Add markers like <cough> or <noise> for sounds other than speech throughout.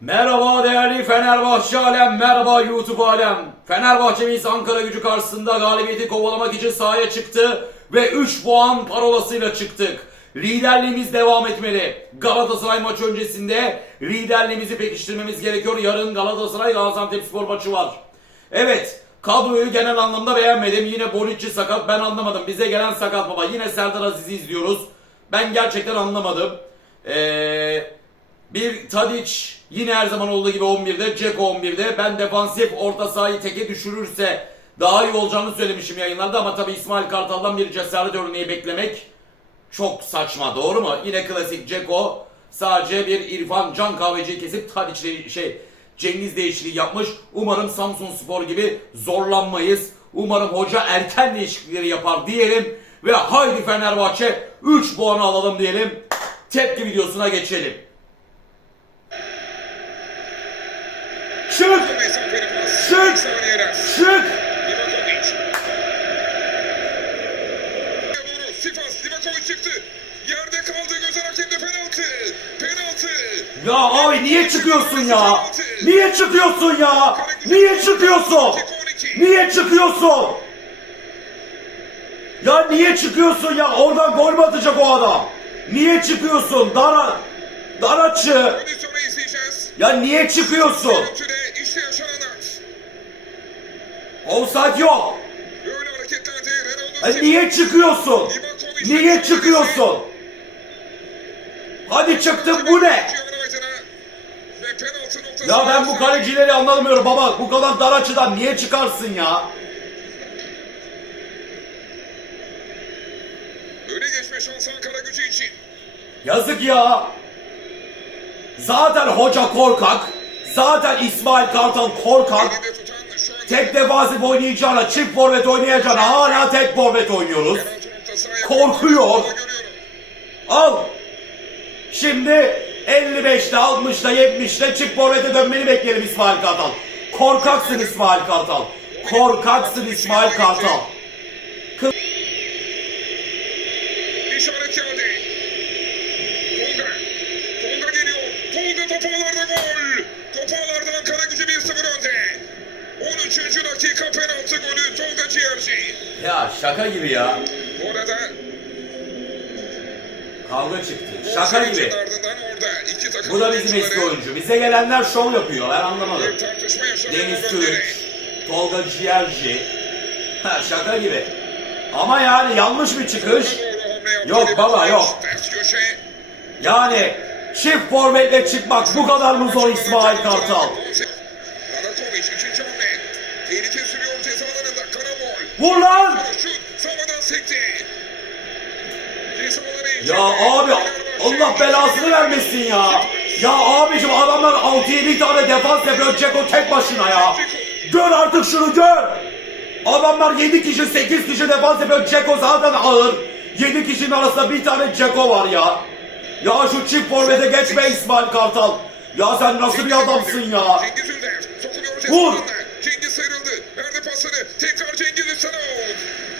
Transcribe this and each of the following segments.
Merhaba değerli Fenerbahçe alem, merhaba YouTube alem. Fenerbahçe'miz Ankara gücü karşısında galibiyeti kovalamak için sahaya çıktı ve 3 puan parolasıyla çıktık. Liderliğimiz devam etmeli. Galatasaray maçı öncesinde liderliğimizi pekiştirmemiz gerekiyor. Yarın Galatasaray Gaziantepspor maçı var. Evet, kadroyu genel anlamda beğenmedim. Yine Bonucci sakat, ben anlamadım. Bize gelen sakat baba. Yine Serdar Aziz'i izliyoruz. Ben gerçekten anlamadım. Eee... Bir Tadic yine her zaman olduğu gibi 11'de, Ceko 11'de. Ben defansif orta sahayı teke düşürürse daha iyi olacağını söylemişim yayınlarda ama tabii İsmail Kartal'dan bir cesaret örneği beklemek çok saçma doğru mu? Yine klasik Ceko sadece bir İrfan Can Kahveci'yi kesip Tadic'le şey Cengiz değişikliği yapmış. Umarım Samsun Spor gibi zorlanmayız. Umarım hoca erken değişiklikleri yapar diyelim. Ve haydi Fenerbahçe 3 puan alalım diyelim. Tepki videosuna geçelim. Çık! Çık! Doğru. Sifas Livakovic çıktı. Yerde kaldı gözen hakemde penaltı. Penaltı. Ya abi niye çıkıyorsun ya? Niye çıkıyorsun ya? Niye çıkıyorsun? Niye çıkıyorsun? Ya niye çıkıyorsun ya? Oradan gol mü atacak o adam? Niye çıkıyorsun? Dara... Daraçı. Ya niye çıkıyorsun? Offside yok. Niye çıkıyorsun? Niye çıkıyorsun? Hadi çıktım bu ne? Ya ben bu kalecileri anlamıyorum baba. Bu kadar dar açıdan niye çıkarsın ya? Öne geçme şansı Ankara gücü için. Yazık ya. Zaten hoca korkak. Zaten İsmail Kartal korkak. Tek defansif oynayacağına, çift forvet oynayacağına hala tek forvet oynuyoruz. Korkuyor. Al. Şimdi 55'te, 60'ta, 70'te çift forvete dönmeni bekleyelim İsmail Kartal. Korkaksın İsmail Kartal. Korkaksın İsmail Kartal. İşaret geldi. Tolga. Tolga geliyor. Tolga topağlarda gol. Topağlarda Ankara gücü 1-0 önde. 13. dakika penaltı golü Tolga Ciğerci. Ya şaka gibi ya. Bu arada Kavga çıktı. Şaka gibi. Bu da bizim eski oyuncu. Bize gelenler şov yapıyor. Ben anlamadım. Deniz Türk. Tolga Ciğerci. Ha şaka gibi. Ama yani yanlış bir çıkış. Yok baba, yok. Yani çift forvetle çıkmak bu kadar mı zor İsmail Kartal? Vur lan! Ya abi. Allah belasını vermesin ya. Ya abicim adamlar 6-7 tane defans yapıyor Ceko tek başına ya. Gör artık şunu gör. Adamlar 7 kişi 8 kişi defans yapıyor Ceko zaten ağır. 7 kişinin arasında bir tane Ceko var ya. Ya şu çift forvete geçme İsmail Kartal. Ya sen nasıl bir adamsın ya? Vur. Cengiz sıyrıldı. Verdi pasını. Tekrar Cengiz Ünder.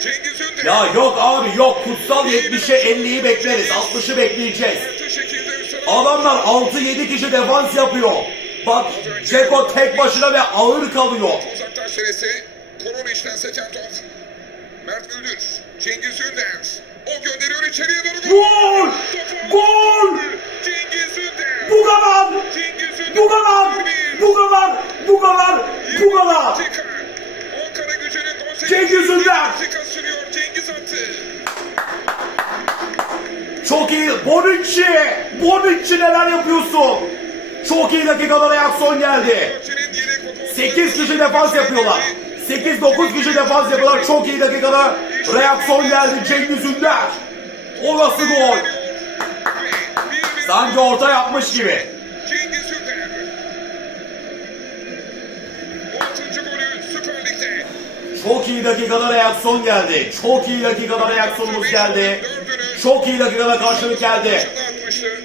Cengiz Ünder. Ya yok abi yok kutsal 70'e 50'yi bekleriz 60'ı bekleyeceğiz. Adamlar 6-7 kişi defans yapıyor. Bak Ceko tek başına ve ağır kalıyor. Uzaktan süresi. Koroniç'ten seken top. Mert Müldür. Cengiz Ünder. O gönderiyor içeriye doğru. Dakikalar reaksiyon geldi. Fenerbahçe'nin yedek futbolcuları- 8 kişi defans yapıyorlar. 8-9 kişi defans yapıyorlar. Çok iyi dakikada reaksiyon geldi Cengiz Ünder. O nasıl gol? Sanki orta yapmış gibi. Cengiz Ünder. 6. golü Süper Lig'de. Çok iyi dakikada reaksiyon geldi. Çok iyi dakikada reaksiyonumuz geldi. Çok iyi dakikada karşılık geldi.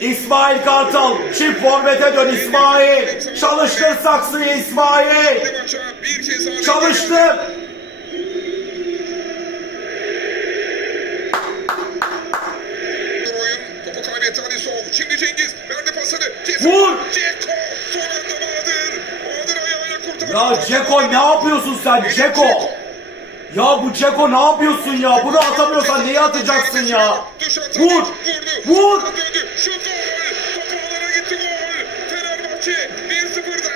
İsmail Kartal çift forvete dön İsmail. Çalıştır saksıyı İsmail. Çalıştır. Vur. Ya Ceko ne yapıyorsun sen Ceko? Ya bu Ceko ne yapıyorsun ya? Bunu atamıyorsan neyi atacaksın ya? Vur! Vur! Döndü. Şut gol. Topu alana gitti gol. Fenerbahçe 1-0'dan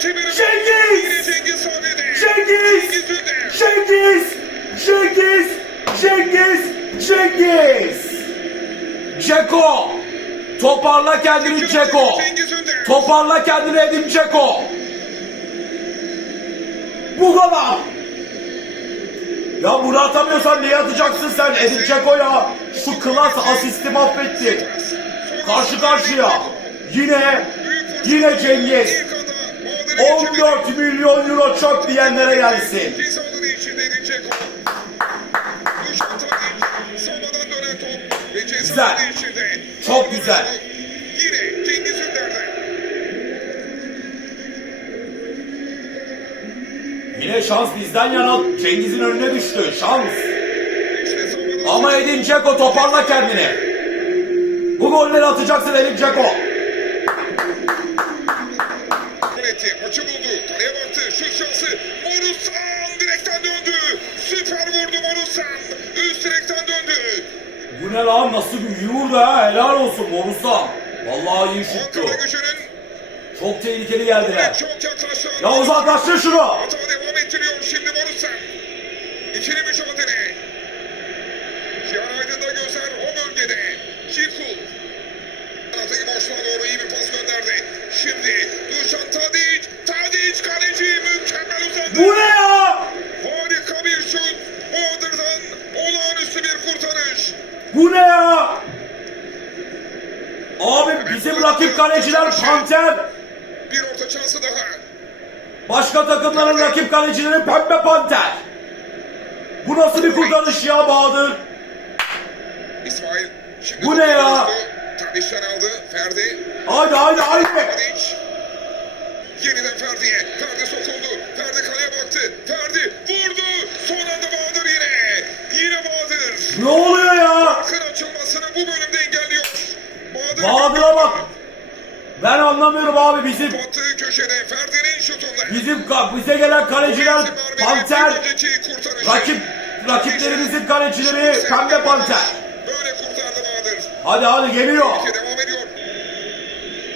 2-1'e Cengiz! Cengiz. Cengiz! Cengiz! Cengiz! Cengiz! Ceko! Toparla kendini Ceko! Toparla kendini Edin Ceko! Bu kadar! Ya bunu atamıyorsan neyi atacaksın sen Edin Ceko ya? Şu klas asisti mahvetti. Karşı karşıya. Yine, yine Cengiz. İlk anda Bahadır 14 milyon euro çöp diyenlere gelsin. Ceza alanı içinde Yine şans bizden yana Cengiz'in önüne düştü. Şans. Ama Edin Dzeko toparla kendini. Bu golleri atacaksın Edin etti. Maçı buldu. Kaleye baktı. Şut şansı. Morusan direkten döndü. Süper vurdu Morusan. Üst direkten döndü. Bu ne lan nasıl bir vurdu ha helal olsun Borusan. Vallahi iyi şuttu. Ankara gücünün Çok tehlikeli geldiler. çok yaklaşan. Ya uzaklaştır şunu. Hata devam ettiriyor şimdi Morusan. İkili mücadele. Cihan Aydın'da gözler o bölgede. Cirkul. Kanattaki boşluğa doğru iyi bir pas gönderdi. Şimdi Dušan Tadić. Tadić kaleci mükemmel uzandı. Bu ne ya? Harika bir şut. Bahadır'dan olağanüstü bir kurtarış. Bu ne ya? Abi bizim rakip kaleciler panter. Bir orta şansı daha. Başka takımların rakip kalecileri pembe panter. Bu nasıl bir kurtarış ya Bahadır? İsmail. Şimdi Bu ne ya? Tadić'ten aldı. Ferdi. Haydi haydi haydi. Tadić. Yeniden Ferdi'ye. Ferdi sokuldu. Ferdi kaleye baktı. Ferdi vurdu. Son anda Bahadır yine. Yine Bahadır. Ne oluyor ya? Bakın açılmasını bu bölümde engelliyor. Bahadır. Bahadır'a bak. Ben anlamıyorum abi bizim Battığı köşede Ferdi'nin şutunda. bizim ka- bize gelen kaleciler panter. Rakip rakiplerimizin kalecileri pembe panter. Böyle kurtardı Bahadır. Hadi hadi geliyor. İlke devam ediyor.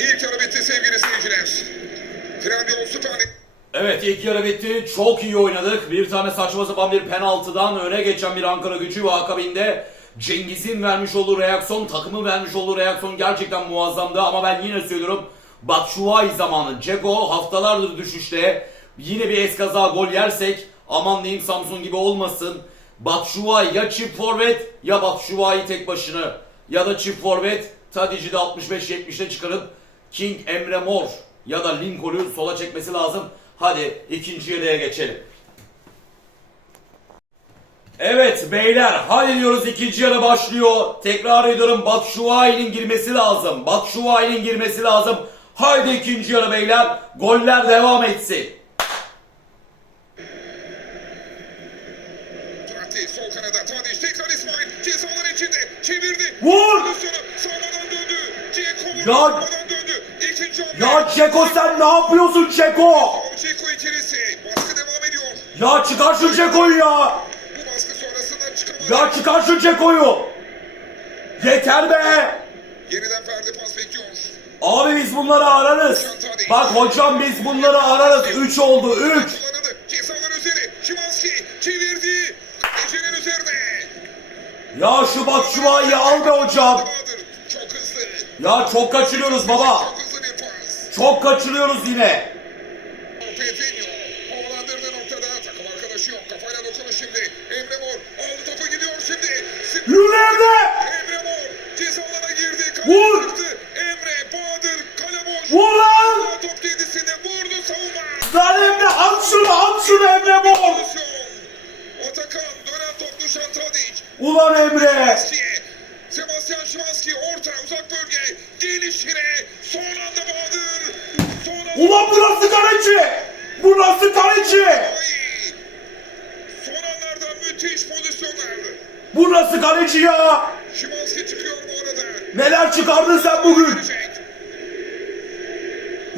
İlk yarı bitti sevgili seyirciler. Süper Lig Evet ilk yarı bitti. Çok iyi oynadık. Bir tane saçma sapan bir penaltıdan öne geçen bir Ankara gücü ve akabinde Cengiz'in vermiş olduğu reaksiyon, takımın vermiş olduğu reaksiyon gerçekten muazzamdı. Ama ben yine söylüyorum Batshuayi zamanı. Ceko haftalardır düşüşte. Yine bir eskaza gol yersek aman diyeyim Samsun gibi olmasın. Batshuayi ya çift forvet ya Batshuayi tek başına ya da çift forvet Tadic'i de 65-70'te çıkarıp King Emre Mor ya da Lincoln'u sola çekmesi lazım. Hadi ikinci yarıya geçelim. Evet beyler hadi diyoruz ikinci yarı başlıyor. Tekrar ediyorum Batshuayi'nin girmesi lazım. Batshuayi'nin girmesi lazım. Haydi ikinci yarı beyler. Goller devam etsin. Sol kanada Tadiç tekrar İsmail cezalar içinde çevirdi. Vur! Sağmadan döndü. Ceko vurdu Ya- sağmadan döndü. İkinci hamle. Ya Çeko sen ne yapıyorsun Çeko? Ceko içerisi. Baskı devam ediyor. Ya çıkar şu Çeko'yu ya. Bu baskı sonrasında çıkamadı. Ya çıkar şu Çeko'yu. Yeter be. Yeniden Ferdi pas bekliyor. Abi biz bunları ararız. Bak hocam biz bunları ararız. 3 oldu 3. Kullanıldı. Cezalar üzeri. Şimanski çevirdi. Kalecinin üzerine. Ya şu Batshuayi'yi al be hocam. Ya çok kaçırıyoruz baba. Çok kaçırıyoruz yine. Ulan bu nasıl kaleci? Bu nasıl kaleci? Son anlarda müthiş pozisyonlar. Bu nasıl kaleci ya? Şimanski çıkıyor bu arada. Neler çıkardın sen bugün?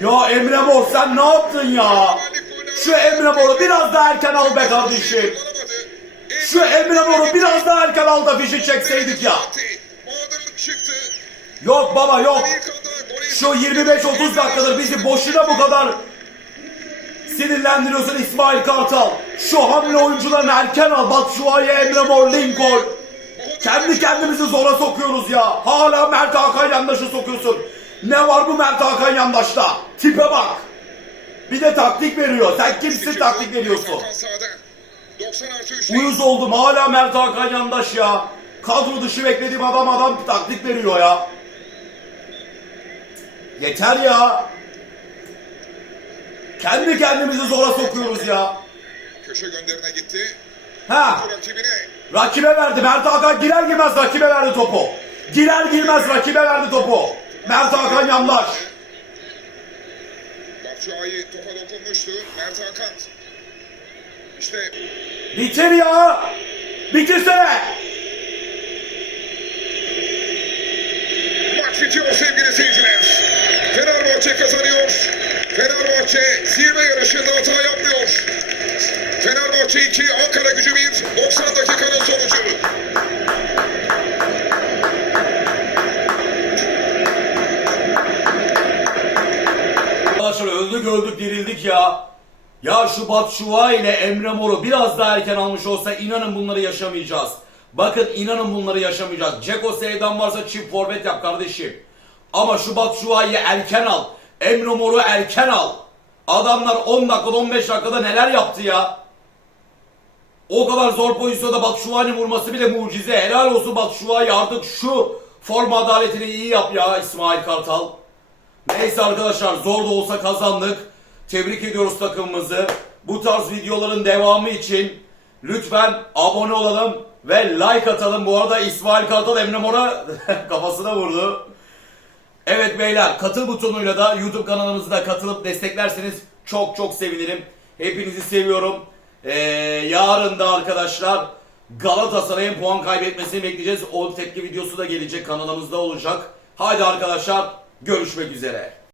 Ya Emre Mor sen ne yaptın ya? Şu Emre Mor'u biraz daha erken al be kardeşim. Şu Emre Mor'u biraz daha erken al da fişi çekseydik ya. Yok baba yok. Şu 25-30 dakikadır bizi boşuna bu kadar sinirlendiriyorsun İsmail Kartal. Şu hamle oyuncularını erken al. Ay Emre Mor, Lincoln. Kendi kendimizi zora sokuyoruz ya. Hala Mert Hakan yandaşı sokuyorsun. Ne var bu Mert Hakan yandaşta? Tipe bak. Bir de taktik veriyor. Sen kimsin taktik veriyorsun? Hakan sahada. 90 artı 3 Uyuz oldum hala Mert Hakan yandaş ya. Kadro dışı beklediğim adam adam taktik veriyor ya. Yeter ya. Kendi kendimizi zora sokuyoruz ya. köşe gönderine gitti. Ha, Rakibine rakibe verdi. Mert Hakan girer girmez rakibe verdi topu. Girer girmez rakibe verdi topu. Mert Hakan yandaş. Batshuayi topa dokunmuştu. Mert Hakan. İşte Bitir ya. Bitirsene. Bitiyor sevgili seyirciler. Fenerbahçe kazanıyor. Fenerbahçe zirve yarışında hata yapmıyor. Fenerbahçe 2, Ankara gücü 1, 90 dakikanın sonucu. Arkadaşlar öldük öldük dirildik ya. Ya şu Batshuayi ile Emre Mor'u biraz daha erken almış olsa inanın bunları yaşamayacağız. Bakın inanın bunları yaşamayacağız. Ceko sevdan varsa çift forvet yap kardeşim. Ama şu Batshuayi'yi erken al. Emre Mor'u erken al. Adamlar 10 dakikada 15 dakikada neler yaptı ya. O kadar zor pozisyonda Batshuayi'nin vurması bile mucize. Helal olsun Batshuayi artık şu forma adaletini iyi yap ya İsmail Kartal. Neyse arkadaşlar zor da olsa kazandık. Tebrik ediyoruz takımımızı. Bu tarz videoların devamı için lütfen abone olalım ve like atalım. Bu arada İsmail Kartal Emre Mor'a <laughs> kafasına vurdu. Evet beyler katıl butonuyla da YouTube kanalımızda katılıp desteklerseniz çok çok sevinirim. Hepinizi seviyorum. Ee, yarın da arkadaşlar Galatasaray'ın puan kaybetmesini bekleyeceğiz. O tepki videosu da gelecek kanalımızda olacak. Haydi arkadaşlar görüşmek üzere.